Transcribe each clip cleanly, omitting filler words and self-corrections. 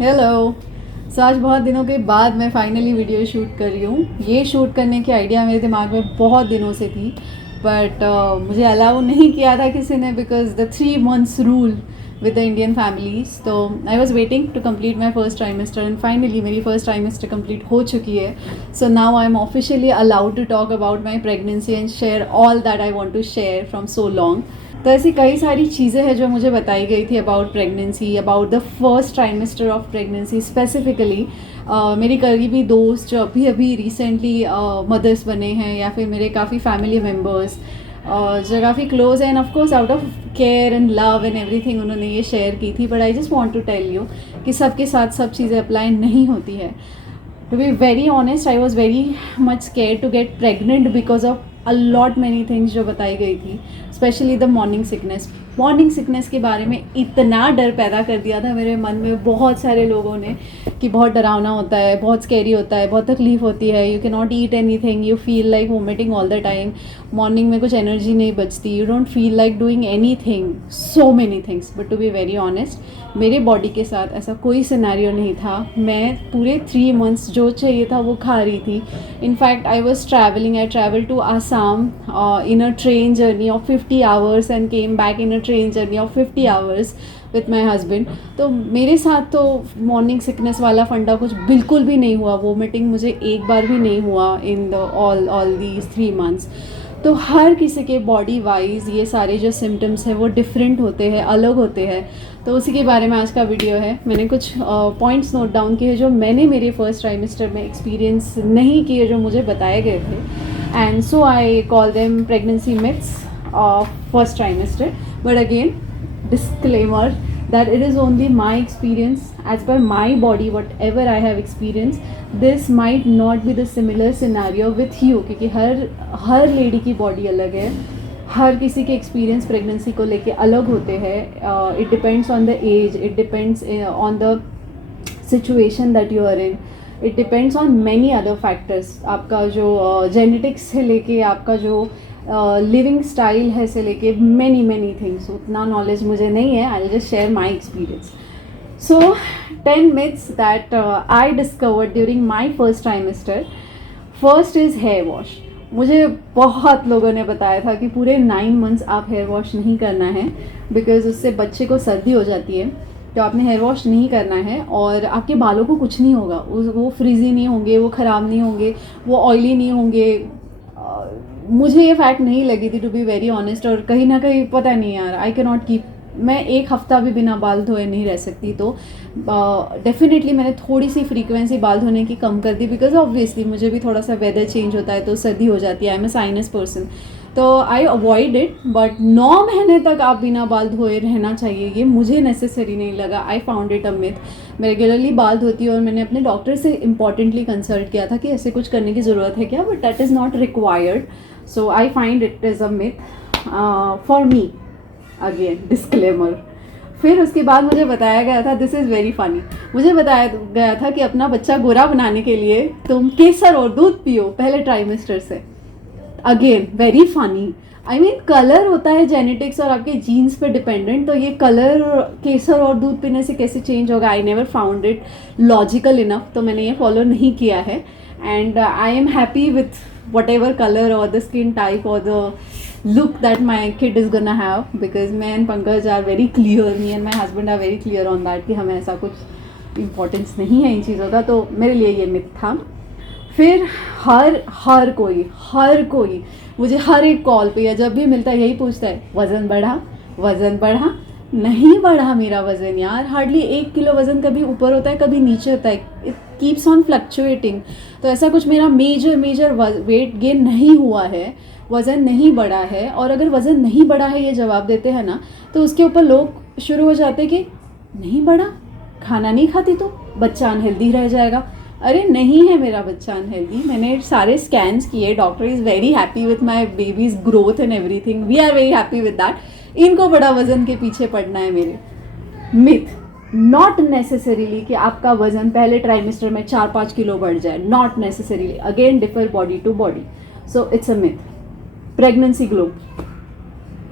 Hello. सो आज बहुत दिनों के बाद मैं फाइनली वीडियो शूट कर रही हूँ। ये शूट करने की आइडिया मेरे दिमाग में बहुत दिनों से थी, बट मुझे अलाउ नहीं किया था किसी ने, because the 3 months rule with the Indian families. तो I was waiting to complete my first trimester and finally मेरी फर्स्ट ट्राइमेस्टर कम्प्लीट हो चुकी है। So now I am officially allowed to talk about my pregnancy and share all that I want to share from so long. तो ऐसी कई सारी चीज़ें हैं जो मुझे बताई गई थी about pregnancy, about the first trimester of pregnancy specifically. मेरी करीबी दोस्त जो अभी अभी रिसेंटली मदर्स बने हैं, या फिर मेरे काफ़ी फैमिली मेम्बर्स जो काफ़ी क्लोज हैं, and of course out of care and love and everything उन्होंने ये शेयर की थी। But I just want to tell you कि सबके साथ सब चीज़ें अप्लाई नहीं होती है। To be very honest, I was very much scared to get pregnant because of a lot many things जो बताई गई थी, specially the morning sickness. Morning sickness के बारे में इतना डर पैदा कर दिया था मेरे मन में बहुत सारे लोगों ने कि बहुत डरावना होता है, बहुत स्कैरी होता है, बहुत तकलीफ होती है, you can not eat any thing, you feel like vomiting all the time, morning में कुछ एनर्जी नहीं बचती, you don't feel like doing any thing, so many things. But to be very honest, मेरे बॉडी के साथ ऐसा कोई scenario नहीं था। मैं पूरे 3 months जो चाहिए था वो खा रही थी। In fact I was travelling, I travel to Assam in a train journey of 50 hours and came back in a train journey of 50 hours with my husband. तो मेरे साथ तो मॉर्निंग सिकनेस वाला फंडा कुछ बिल्कुल भी नहीं हुआ। वोमिटिंग मुझे एक बार भी नहीं हुआ in the all these 3 months। तो हर किसी के बॉडी वाइज ये सारे जो सिम्टम्स हैं वो डिफरेंट होते हैं, अलग होते हैं। तो उसी के बारे में आज का वीडियो है। मैंने कुछ पॉइंट्स नोट डाउन किए जो मैंने मेरे फर्स्ट ट्राइमेस्टर में एक्सपीरियंस नहीं किए, जो मुझे बताए गए थे, and so I call them pregnancy myths of first trimester. But again, disclaimer that it is only my experience as per my body, whatever I have experienced. This might not be the similar scenario with you, क्योंकि हर lady की body अलग है, हर किसी के experience pregnancy को लेके अलग होते हैं। It depends on the age, it depends on the situation that you are in, it depends on many other factors. आपका जो जेनेटिक्स से लेके आपका जो लिविंग स्टाइल है से लेके मैनी थिंग्स। उतना नॉलेज मुझे नहीं है, I will just share my experience. So 10 myths that I discovered during my first trimester. First is hair wash. मुझे बहुत लोगों ने बताया था कि पूरे 9 months आप हेयर वॉश नहीं करना है, बिकॉज उससे बच्चे को सर्दी हो जाती है। तो आपने हेयर वॉश नहीं करना है और आपके बालों को कुछ नहीं होगा, वो फ्रीजी नहीं होंगे, वो ख़राब नहीं होंगे, वो ऑयली नहीं होंगे। मुझे ये फैक्ट नहीं लगी थी, टू बी वेरी ऑनेस्ट। और कहीं ना कहीं पता नहीं यार, आई कैन नॉट कीप, मैं एक हफ्ता भी बिना बाल धोए नहीं रह सकती। तो डेफिनेटली मैंने थोड़ी सी फ्रीक्वेंसी बाल धोने की कम कर दी, बिकॉज ऑब्वियसली मुझे भी थोड़ा सा वेदर चेंज होता है तो सर्दी हो जाती है। I am a sinus person, तो आई अवॉइड इट। बट 9 महीने तक आप बिना बाल धोए रहना चाहिए, ये मुझे नेसेसरी नहीं लगा। I found it a myth. मैं रेगुलरली बाल धोती हूँ और मैंने अपने डॉक्टर से इंपॉर्टेंटली कंसल्ट किया था कि ऐसे कुछ करने की ज़रूरत है क्या, but that is not required. So I find it is a myth for me. Again disclaimer. फिर उसके बाद मुझे बताया गया था, दिस इज़ वेरी फनी, मुझे बताया गया था कि अपना बच्चा गोरा बनाने के लिए तुम केसर और दूध पियो पहले ट्राइमेस्टर से। Again very funny. I mean, colour होता है जेनेटिक्स और आपके जीन्स पे डिपेंडेंट, तो ये कलर केसर और दूध पीने से कैसे चेंज होगा? I never found it logical enough, तो मैंने ये फॉलो नहीं किया है। And I am happy with what ever colour और द स्किन टाइप और the look that my kid is gonna have, because me and Pankaj are very clear, me and my husband are very clear on that कि हमें ऐसा कुछ importance नहीं है इन चीज़ों का। तो मेरे लिए ये मिथ था। फिर हर कोई मुझे हर एक कॉल पे या जब भी मिलता है यही पूछता है, वज़न बढ़ा? नहीं बढ़ा मेरा वज़न यार, हार्डली 1 किलो वज़न कभी ऊपर होता है कभी नीचे होता है, इट कीप्स ऑन फ्लक्चुएटिंग। तो ऐसा कुछ मेरा मेजर वेट गेन नहीं हुआ है, वज़न नहीं बढ़ा है। और अगर वज़न नहीं बढ़ा है ये जवाब देते हैं ना, तो उसके ऊपर लोग शुरू हो जाते हैं कि नहीं बढ़ा, खाना नहीं खाती तो बच्चा अनहेल्दी रह जाएगा। अरे नहीं है मेरा बच्चा अनहेल्दी, मैंने सारे स्कैन्स किए, doctor is very happy with my baby's growth and everything, we are very happy with that. इनको बड़ा वज़न के पीछे पड़ना है मेरे। मिथ, नॉट नेसेसरीली कि आपका वज़न पहले ट्राइमेस्टर में 4-5 किलो बढ़ जाए, not necessarily. Again differ body to body, so it's a myth. Pregnancy glow,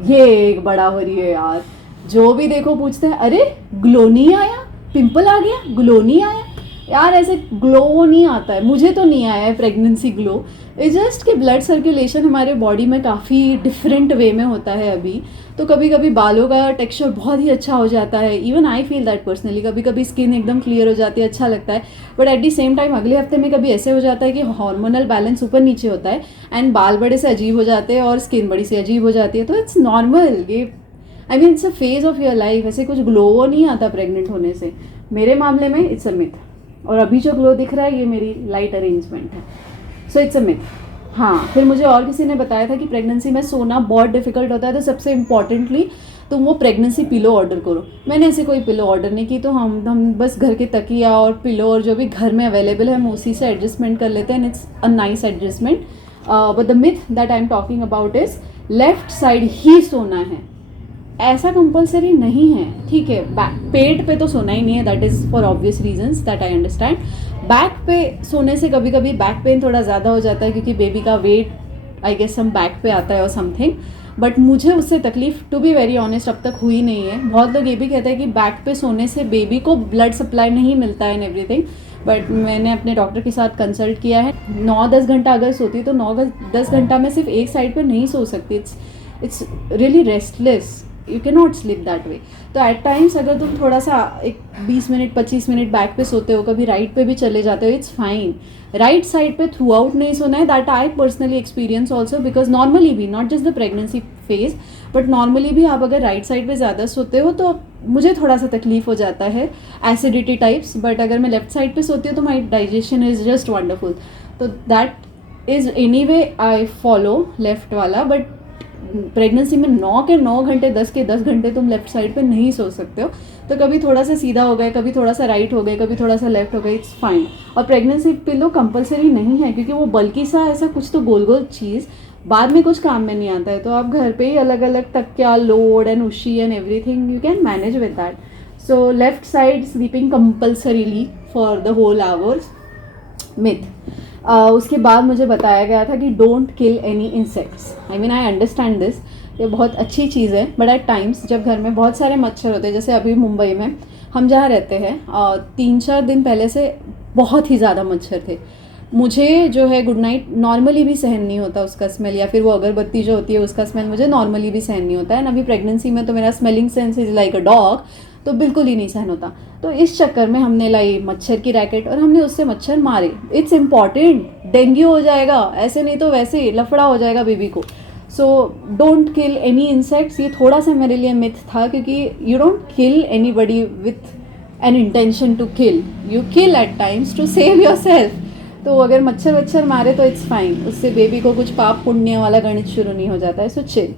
ये एक बड़ा हो रही है यार, जो भी देखो पूछते हैं, अरे ग्लो नहीं आया, पिंपल आ गया, ग्लो नहीं आया। यार ऐसे ग्लो नहीं आता है, मुझे तो नहीं आया है प्रेगनेंसी ग्लो। इट्स जस्ट कि ब्लड सर्कुलेशन हमारे बॉडी में काफ़ी डिफरेंट वे में होता है अभी। तो कभी कभी बालों का टेक्सचर बहुत ही अच्छा हो जाता है, even I feel that personally. कभी कभी स्किन एकदम क्लियर हो जाती है, अच्छा लगता है। But at the same time अगले हफ्ते में कभी ऐसे हो जाता है कि हार्मोनल बैलेंस ऊपर नीचे होता है एंड बाल बड़े से अजीब हो जाते हैं और स्किन बड़ी सी अजीब हो जाती है। तो इट्स नॉर्मल, ये I mean it's a phase of your life. ऐसे कुछ ग्लो नहीं आता प्रेग्नेंट होने से। मेरे मामले में इट्स अ मिथ, और अभी जो ग्लो दिख रहा है ये मेरी लाइट अरेंजमेंट है। सो इट्स अ मिथ। हाँ, फिर मुझे और किसी ने बताया था कि प्रेगनेंसी में सोना बहुत डिफिकल्ट होता है, तो सबसे इम्पॉर्टेंटली तुम वो प्रेगनेंसी पिलो ऑर्डर करो। मैंने ऐसे कोई पिलो ऑर्डर नहीं की, तो हम बस घर के तकिया और पिलो और जो भी घर में अवेलेबल है हम उसी से एडजस्टमेंट कर लेते हैं, and it's a nice adjustment. But the myth that I am talking about is left side ही सोना है, ऐसा कंपलसरी नहीं है। ठीक है, पेट पे तो सोना ही नहीं है, that is for obvious reasons that I understand. Back पे सोने से कभी कभी बैक पेन थोड़ा ज़्यादा हो जाता है, क्योंकि बेबी का वेट आई गेस हम बैक पे आता है और समथिंग। बट मुझे उससे तकलीफ टू बी वेरी ऑनेस्ट अब तक हुई नहीं है। बहुत लोग ये भी कहते हैं कि बैक पे सोने से बेबी को ब्लड सप्लाई नहीं मिलता है एंड एवरीथिंग। बट मैंने अपने डॉक्टर के साथ कंसल्ट किया है, 9-10 घंटा अगर सोती तो 9-10 घंटा में सिर्फ एक साइड पर नहीं सो सकती। It's really restless, you can not sleep that way. तो एट टाइम्स अगर तुम थोड़ा सा एक 20 मिनट 25 मिनट बैक पे सोते हो, कभी राइट पे भी चले जाते हो, इट्स फाइन। राइट साइड पे थ्रू आउट नहीं सोना है, that I personally experience also, because normally भी not just the pregnancy phase but normally भी आप अगर राइट साइड पे ज़्यादा सोते हो तो मुझे थोड़ा सा तकलीफ हो जाता है, एसिडिटी टाइप्स। बट अगर मैं लेफ्ट साइड पे सोती हूँ तो माई डाइजेशन इज़ जस्ट वंडरफुल। तो that is any way I follow left वाला। बट प्रेगनेंसी में 9 के 9 घंटे 10 के 10 घंटे तुम लेफ्ट साइड पे नहीं सो सकते हो। तो कभी थोड़ा सा सीधा हो गए, कभी थोड़ा सा राइट हो गए, कभी थोड़ा सा लेफ्ट हो गए, इट्स फाइन। और प्रेगनेंसी पिलो कंपलसरी नहीं है, क्योंकि वो बल्कि सा ऐसा कुछ तो गोल गोल चीज़ बाद में कुछ काम में नहीं आता है। तो आप घर पे ही अलग अलग तकिया, लोड एंड उशी and everything you can manage with that. So left side sleeping compulsorily for the whole hours, myth. उसके बाद मुझे बताया गया था कि don't kill any insects. I mean I understand this, ये बहुत अच्छी चीज़ है। बट एट टाइम्स जब घर में बहुत सारे मच्छर होते हैं, जैसे अभी मुंबई में हम जहाँ रहते हैं 3-4 दिन पहले से बहुत ही ज़्यादा मच्छर थे। मुझे जो है गुड नाइट नॉर्मली भी सहन नहीं होता उसका स्मेल, या फिर वो अगरबत्ती जो होती है उसका स्मेल मुझे नॉर्मली भी सहन नहीं होता है। एंड अभी प्रेगनेंसी में तो मेरा smelling sense is like a dog, तो बिल्कुल ही नहीं सहन होता। तो इस चक्कर में हमने लाई मच्छर की रैकेट और हमने उससे मच्छर मारे। इट्स इम्पॉर्टेंट, डेंगू हो जाएगा, ऐसे नहीं तो वैसे लफड़ा हो जाएगा बेबी को। So don't kill any insects. ये थोड़ा सा मेरे लिए मिथ था, क्योंकि you don't kill any body with an intention to kill, you kill at times to save your self. तो अगर मच्छर वच्छर मारे तो इट्स फाइन, उससे बेबी को कुछ पाप पुण्य वाला गणित शुरू नहीं हो जाता है। So chill.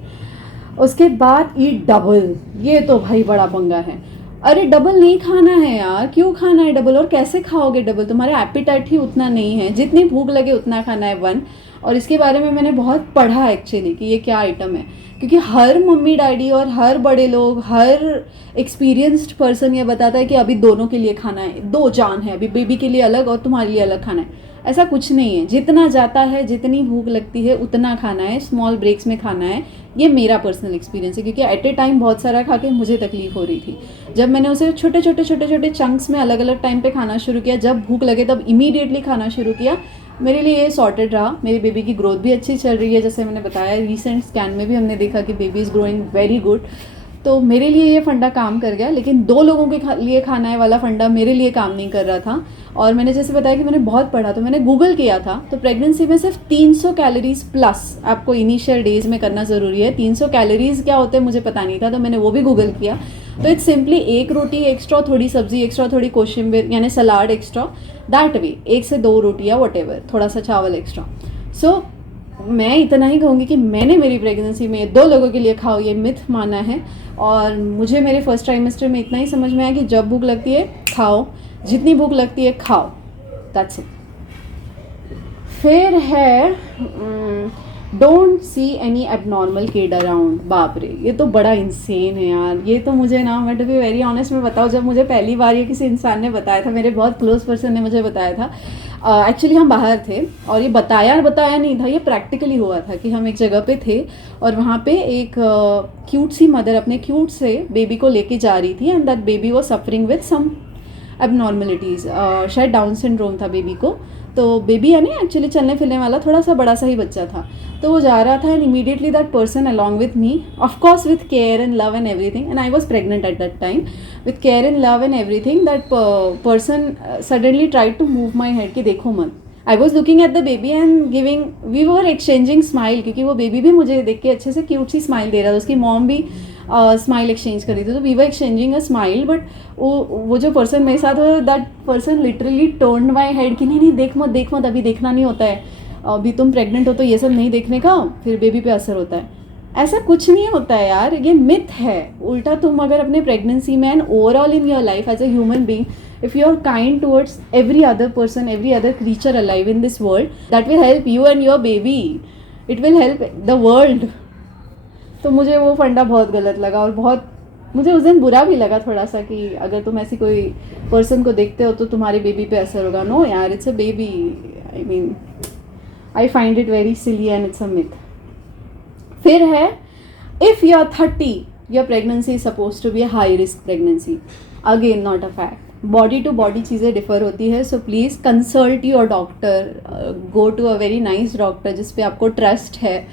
उसके बाद ईट डबल, ये तो भाई बड़ा पंगा है। अरे डबल नहीं खाना है यार, क्यों खाना है डबल, और कैसे खाओगे डबल? तुम्हारा एपिटाइट ही उतना नहीं है, जितनी भूख लगे उतना खाना है। 1, और इसके बारे में मैंने बहुत पढ़ा एक्चुअली कि ये क्या आइटम है, क्योंकि हर मम्मी डैडी और हर बड़े लोग, हर एक्सपीरियंस्ड पर्सन ये बताता है कि अभी दोनों के लिए खाना है, 2 जान है, अभी बेबी के लिए अलग और तुम्हारे लिए अलग खाना है। ऐसा कुछ नहीं है, जितना जाता है, जितनी भूख लगती है उतना खाना है, स्मॉल ब्रेक्स में खाना है। ये मेरा पर्सनल एक्सपीरियंस है, क्योंकि एट ए टाइम बहुत सारा खा के मुझे तकलीफ हो रही थी। जब मैंने उसे छोटे छोटे चंक्स में अलग अलग टाइम पे खाना शुरू किया, जब भूख लगे तब इमीडिएटली खाना शुरू किया, मेरे लिए ये सॉर्टेड रहा। मेरी बेबी की ग्रोथ भी अच्छी चल रही है, जैसे मैंने बताया रिसेंट स्कैन में भी हमने देखा कि baby is growing very good. तो मेरे लिए ये फंडा काम कर गया, लेकिन 2 लोगों के लिए खाना है वाला फंडा मेरे लिए काम नहीं कर रहा था। और मैंने जैसे बताया कि मैंने बहुत पढ़ा, तो मैंने गूगल किया था, तो प्रेगनेंसी में सिर्फ 300 कैलोरीज प्लस आपको इनिशियल डेज में करना ज़रूरी है। 300 कैलोरीज क्या होते हैं मुझे पता नहीं था, तो मैंने वो भी गूगल किया। तो इट्स सिंपली 1 रोटी एक्स्ट्रा, थोड़ी सब्जी एक्स्ट्रा, थोड़ी कोशिम्बीर यानी सलाद एक्स्ट्रा, दैट वे 1 से 2 रोटियाँ वटेवर, थोड़ा सा चावल एक्स्ट्रा। सो मैं इतना ही कहूँगी कि मैंने मेरी प्रेगनेंसी में 2 लोगों के लिए खाओ ये मिथ माना है। और मुझे मेरे फर्स्ट ट्राइमेस्टर में इतना ही समझ में आया कि जब भूख लगती है खाओ, जितनी भूख लगती है खाओ, दैट्स इट। फिर है don't see any abnormal kid around. बाप रे, ये तो बड़ा इंसेन है यार। ये तो मुझे ना, मैं टू बी वेरी ऑनेस्ट में बताऊँ, जब मुझे पहली बार ये किसी इंसान ने बताया था, मेरे बहुत क्लोज पर्सन ने मुझे बताया था। एक्चुअली हम बाहर थे और ये बताया नहीं था, ये प्रैक्टिकली हुआ था कि हम एक जगह पे थे और वहाँ पे एक क्यूट सी मदर अपने क्यूट से बेबी को लेके जा रही थी, and that baby was suffering with some abnormalities, शायद डाउन सिंड्रोम था बेबी को। तो बेबी है ना एक्चुअली चलने फिरने वाला थोड़ा सा बड़ा सा ही बच्चा था। तो वो जा रहा था and immediately that person along with me, of course with care and love and everything, and I was pregnant at that time, with care and love and everything, that person suddenly tried to move my head कि देखो मत। I was looking at the baby and giving, we were exchanging smile, क्योंकि वो baby भी मुझे देख के अच्छे से क्यूट सी स्माइल दे रहा था, उसकी मॉम भी स्माइल एक्सचेंज कर रही थी, तो we were exchanging a smile. But वो जो पर्सन मेरे साथ, that person literally turned my head कि नहीं नहीं देख मत, अभी देखना नहीं होता है, अभी तुम प्रेग्नेंट हो तो ये सब नहीं देखने का, फिर बेबी पे असर होता है। ऐसा कुछ नहीं होता है यार, ये मिथ है। उल्टा तुम अगर अपने प्रेगनेंसी में and overall in your life as a human being, if you are kind towards every other person, every other creature alive in this world, that will help you and your baby, it will help the world. तो मुझे वो फंडा बहुत गलत लगा, और बहुत मुझे उस दिन बुरा भी लगा थोड़ा सा कि अगर तुम ऐसी कोई पर्सन को देखते हो तो तुम्हारे बेबी पे असर होगा। नो यार, it's a baby, I mean I find it very silly and it's a myth. फिर है, if you are 30 your pregnancy is suppose to be a high risk pregnancy, again not a fact. Body to body चीज़ें differ होती है, so please consult your doctor, go to a very nice doctor जिस पे आपको trust है।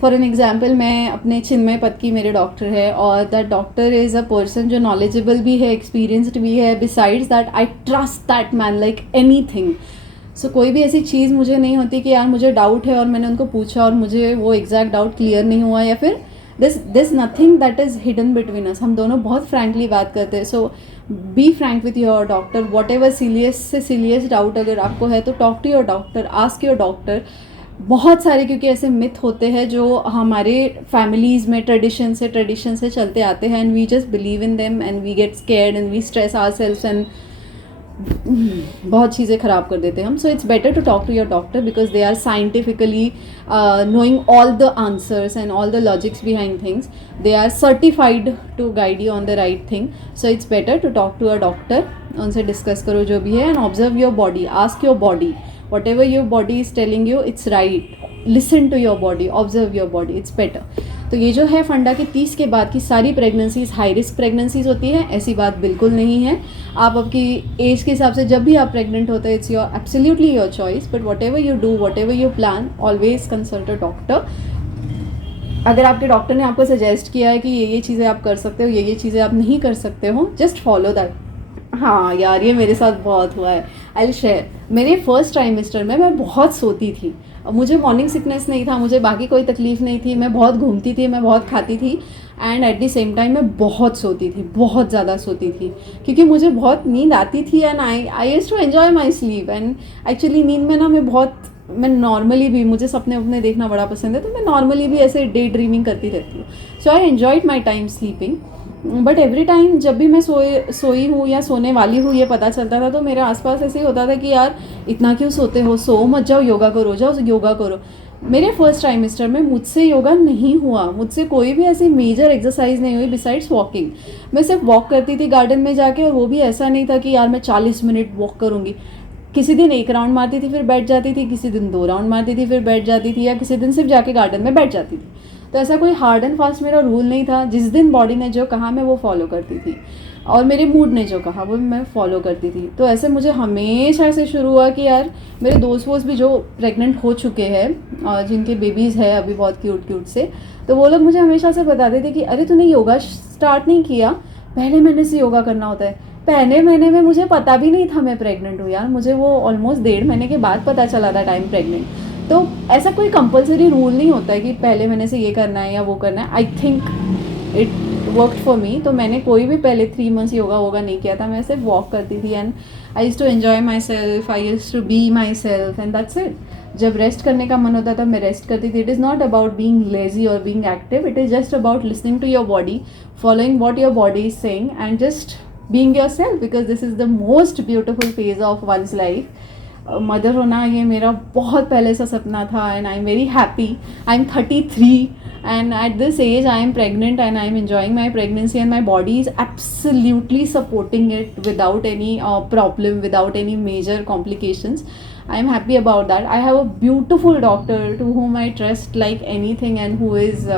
For an example, मैं अपने चिन्मय पद की मेरे डॉक्टर है, और that doctor is a person जो नॉलेजेबल भी है, एक्सपीरियंस्ड भी है। Besides that I trust that man like any thing. सो कोई भी ऐसी चीज़ मुझे नहीं होती कि यार मुझे डाउट है और मैंने उनको पूछा और मुझे वो एग्जैक्ट डाउट क्लियर नहीं हुआ, या फिर this nothing that is hidden between us. हम दोनों बहुत फ्रैंकली बात करते हैं। So be frank with your doctor, whatever serious से सीरियस डाउट अगर आपको है तो talk to your doctor, ask your doctor. बहुत सारे क्योंकि ऐसे मिथ होते हैं जो हमारे फैमिलीज़ में ट्रेडिशन से चलते आते हैं, and we just believe in them and we get scared and we stress ourselves and बहुत चीज़ें ख़राब कर देते हैं हम। So it's better to talk to your doctor because they are scientifically knowing all the answers and all the logics behind things. They are certified to guide you on the right thing. So it's better to talk to a doctor, उनसे discuss करो जो भी है, and observe your body, ask your body, whatever your body is telling you, it's right. Listen to your body, observe your body, it's better. तो ये जो है फंडा कि 30 के बाद की सारी प्रेगनेंसीज हाई रिस्क प्रेगनेंसीज होती है, ऐसी बात बिल्कुल नहीं है। आप आपकी एज के हिसाब से जब भी आप प्रेग्नेंट होते हैं, it's your absolutely your choice, but whatever you do, what ever you plan, always consult a doctor. अगर आपके डॉक्टर ने आपको सजेस्ट किया है कि ये चीज़ें आप कर सकते हो, ये चीज़ें आप नहीं कर सकते हो, जस्ट फॉलो दैट। हाँ यार, ये मेरे साथ बहुत हुआ है, आई विल शेयर। मेरे फर्स्ट ट्राइमेस्टर में मैं बहुत सोती थी, मुझे मॉर्निंग सिकनेस नहीं था, मुझे बाकी कोई तकलीफ नहीं थी, मैं बहुत घूमती थी, मैं बहुत खाती थी, and at the same time मैं बहुत सोती थी, बहुत ज़्यादा सोती थी, क्योंकि मुझे बहुत नींद आती थी, and I used to enjoy my sleep. And actually नींद में ना मैं नॉर्मली भी, मुझे सपने अपने देखना बड़ा पसंद है, तो मैं नॉर्मली भी ऐसे डे ड्रीमिंग करती रहती हूँ। So I enjoyed my time sleeping, but every time जब भी मैं सोई हूँ या सोने वाली हूँ ये पता चलता था, तो मेरे आसपास ऐसे ही होता था कि यार इतना क्यों सोते हो, सो मत, जाओ योगा करो, जाओ योगा करो। मेरे फर्स्ट ट्राइमेस्टर में मुझसे योगा नहीं हुआ, मुझसे कोई भी ऐसी मेजर एक्सरसाइज नहीं हुई बिसाइड्स वॉकिंग। मैं सिर्फ वॉक करती थी गार्डन में जाके, और वो भी ऐसा नहीं था कि यार मैं 40 मिनट वॉक करूँगी। किसी दिन 1 राउंड मारती थी फिर बैठ जाती थी, किसी दिन 2 राउंड मारती थी फिर बैठ जाती थी, या किसी दिन सिर्फ जाके गार्डन में बैठ जाती थी। तो ऐसा कोई हार्ड एंड फास्ट मेरा रूल नहीं था, जिस दिन बॉडी ने जो कहा मैं वो फॉलो करती थी, और मेरे मूड ने जो कहा वो मैं फॉलो करती थी। तो ऐसे मुझे हमेशा से शुरू हुआ कि यार मेरे दोस्त वोस्त भी जो प्रेग्नेंट हो चुके हैं और जिनके बेबीज़ है अभी बहुत क्यूट से, तो वो लोग मुझे हमेशा से बताते थे कि अरे तूने योगा स्टार्ट नहीं किया, पहले महीने से योगा करना होता है। पहले महीने में मुझे पता भी नहीं था मैं प्रेग्नेंट हूँ यार, मुझे वो ऑलमोस्ट 1.5 महीने के बाद पता चला था टाइम प्रेग्नेंट। तो ऐसा कोई कंपलसरी रूल नहीं होता है कि पहले महीने से ये करना है या वो करना है। I think it worked for me. तो मैंने कोई भी पहले 3 मंथ्स योगा नहीं किया था, मैं सिर्फ वॉक करती थी, and I used to enjoy myself, I used to be myself, and that's it. जब रेस्ट करने का मन होता था मैं रेस्ट करती थी। It is not about being lazy और being active, it is just about listening to your body, following what your body is saying, and just being yourself, because this is the most beautiful phase of one's life. Mother होना ये मेरा बहुत पहले सा सपना था, and I am very happy. I am 33 and at this age I am pregnant and I am enjoying my pregnancy, and my body is absolutely supporting it without any problem, without any major complications. I am happy about that. I have a beautiful doctor to whom I trust like anything, and who is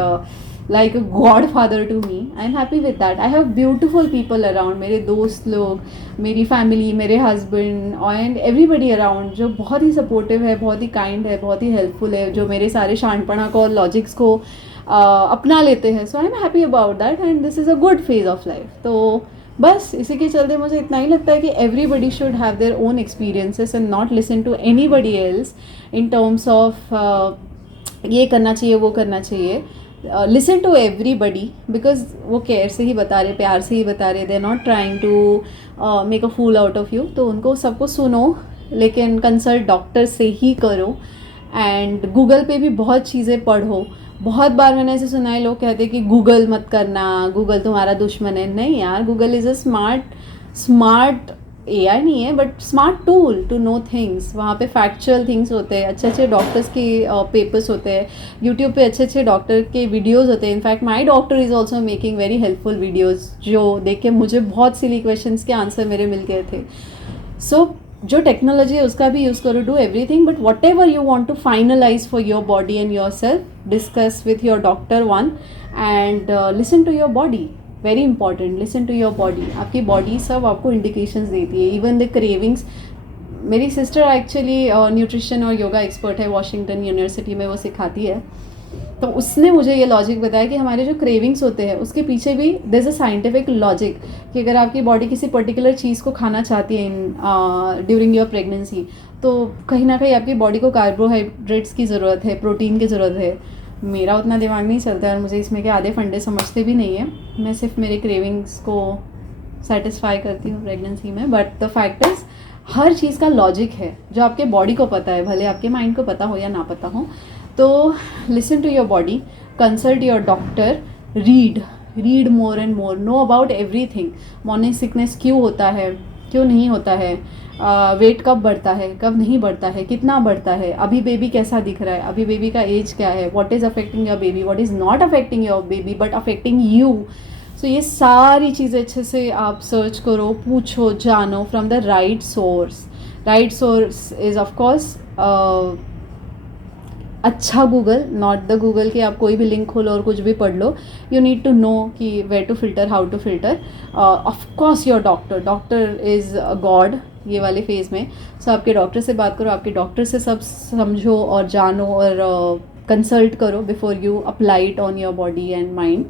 like a godfather to me. I'm happy with that. I have beautiful people around, मेरे दोस्त लोग, मेरी family, मेरे husband and everybody around जो बहुत ही supportive है, बहुत ही kind है, बहुत ही हेल्पफुल है, जो मेरे सारे शानपना को और लॉजिक्स को अपना लेते हैं. So I am happy about that and this is a good phase of life. तो बस इसी के चलते मुझे इतना ही लगता है कि everybody should have their own experiences and not listen to anybody else in terms of ये करना चाहिए, वो करना चाहिए. लिसन टू एवरीबडी बिकॉज वो केयर से ही बता रहे, प्यार से ही बता रहे, they are not trying to make a fool out of you. तो उनको सबको सुनो, लेकिन कंसल्ट डॉक्टर से ही करो. एंड गूगल पे भी बहुत चीज़ें पढ़ो. बहुत बार मैंने ऐसे सुना है, लोग कहते हैं कि गूगल मत करना, गूगल तुम्हारा दुश्मन है. नहीं यार, Google is a smart AI नहीं है, but smart tool to know things. वहाँ पे फैक्चुअल थिंग्स होते हैं, अच्छे अच्छे डॉक्टर्स के पेपर्स होते हैं, यूट्यूब पे अच्छे अच्छे डॉक्टर के वीडियोज़ होते हैं. In fact my doctor is also making very helpful videos, जो देख के मुझे बहुत सिली क्वेश्चंस के आंसर मेरे मिल गए थे. सो जो टेक्नोलॉजी है उसका भी यूज़ करो, do everything, but whatever you want to finalise for your body and your self, discuss with your doctor one and listen to your body. Very important, listen to your body. आपकी body सब आपको indications देती है. Even the cravings. मेरी sister actually nutrition और yoga expert है, Washington university में वो सिखाती है. तो उसने मुझे ये लॉजिक बताया कि हमारे जो क्रेविंग्स होते हैं उसके पीछे भी there is a scientific logic, कि अगर आपकी बॉडी किसी पर्टिकुलर चीज़ को खाना चाहती है ड्यूरिंग योर प्रेगनेंसी, तो कहीं ना कहीं आपकी बॉडी को कार्बोहाइड्रेट्स की ज़रूरत है, प्रोटीन की ज़रूरत है. मेरा उतना दिमाग नहीं चलता है और मुझे इसमें के आधे फंडे समझते भी नहीं है. मैं सिर्फ मेरे क्रेविंग्स को सेटिस्फाई करती हूँ प्रेगनेंसी में. बट द फैक्ट इज़ हर चीज़ का लॉजिक है जो आपके बॉडी को पता है, भले आपके माइंड को पता हो या ना पता हो. तो listen to your body, consult your doctor, read more and more, know about everything. Morning sickness क्यों होता है, क्यों नहीं होता है, वेट कब बढ़ता है, कब नहीं बढ़ता है, कितना बढ़ता है, अभी बेबी कैसा दिख रहा है, अभी बेबी का एज क्या है, what is affecting your baby, what is not affecting your baby but affecting you. So ये सारी चीज़ें अच्छे से आप सर्च करो, पूछो, जानो from the right source. Right source is of course अच्छा गूगल, नॉट द गूगल कि आप कोई भी लिंक खोलो और कुछ भी पढ़ लो. यू नीड टू नो कि where to filter, how to filter. Of course your doctor is god ये वाले फेज़ में. सो आपके डॉक्टर से बात करो, आपके डॉक्टर से सब समझो और जानो और कंसल्ट करो before you apply it on your body and mind.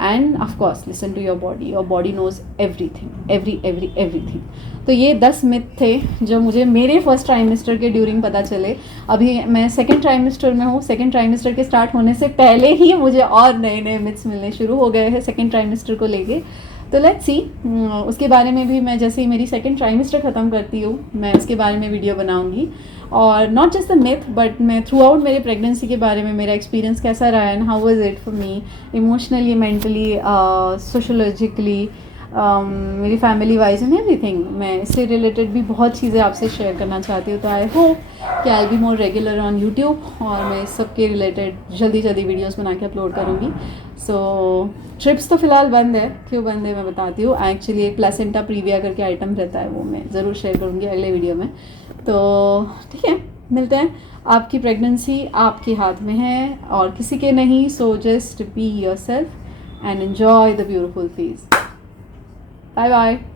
And of course listen to your body knows everything, everything. तो ये 10 मिथ थे जो मुझे मेरे फर्स्ट ट्राइमेस्टर के ड्यूरिंग पता चले. अभी मैं सेकंड ट्राइमेस्टर में हूँ. सेकंड ट्राइमेस्टर के स्टार्ट होने से पहले ही मुझे और नए नए मिथ्स मिलने शुरू हो गए हैं सेकंड ट्राइमेस्टर को लेके. तो लेट्स सी, उसके बारे में भी मैं जैसे ही मेरी सेकंड ट्राइमेस्टर ख़त्म करती हूँ मैं उसके बारे में वीडियो बनाऊँगी. और not just the myth but मैं थ्रू आउट मेरे प्रेगनेंसी के बारे में मेरा एक्सपीरियंस कैसा रहा and how was it for me emotionally, mentally, sociologically, मेरी फैमिली वाइज एंड एवरीथिंग. मैं इससे रिलेटेड भी बहुत चीज़ें आपसे शेयर करना चाहती हूँ. तो आई होप कि I be more regular on YouTube और मैं इस सब के रिलेटेड जल्दी वीडियोस बना के अपलोड करूँगी. सो ट्रिप्स तो फ़िलहाल बंद है. क्यों बंद है मैं बताती हूँ. एक्चुअली एक प्लेसेंटा प्रीविया करके आइटम रहता है, वो मैं ज़रूर शेयर करूँगी अगले वीडियो में. तो ठीक है, मिलते हैं. आपकी प्रेगनेंसी आपके हाथ में है और किसी के नहीं. So just be yourself and enjoy the beautiful phase. Bye bye.